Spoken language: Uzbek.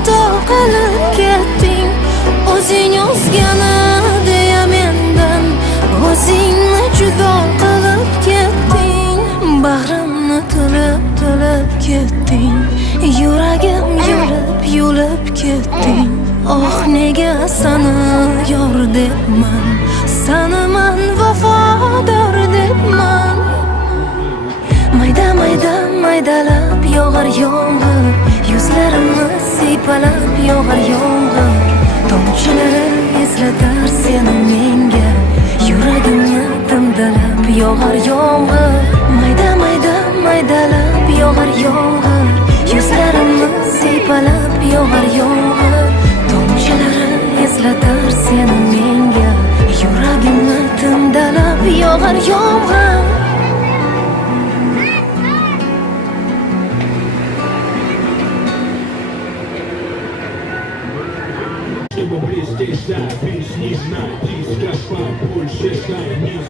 xato qilib ketding. O'zing o'zgani deya mendan o'zingni judo qilib ketding. Bag'rimni tilib ketding. Yuragim yulib ketding. Oh, nega sani yor debman, sani man vafodor debman. Maydalab yog'ar yomg'ir, yuzlarimni siypalab yog'ar yomg'ir. Tomchilari eslatar seni menga, yuragimni timdalab yog'ar yomg'ir. Maydalab yog'ar yomg'ir, yuzlarimni siypalab yog'ar yomg'ir. Tomchilari eslatar seni menga, yuragimni timdalab yog'ar yomg'ir. Чтобы блестеть, запись не знать, искать побольше тайны.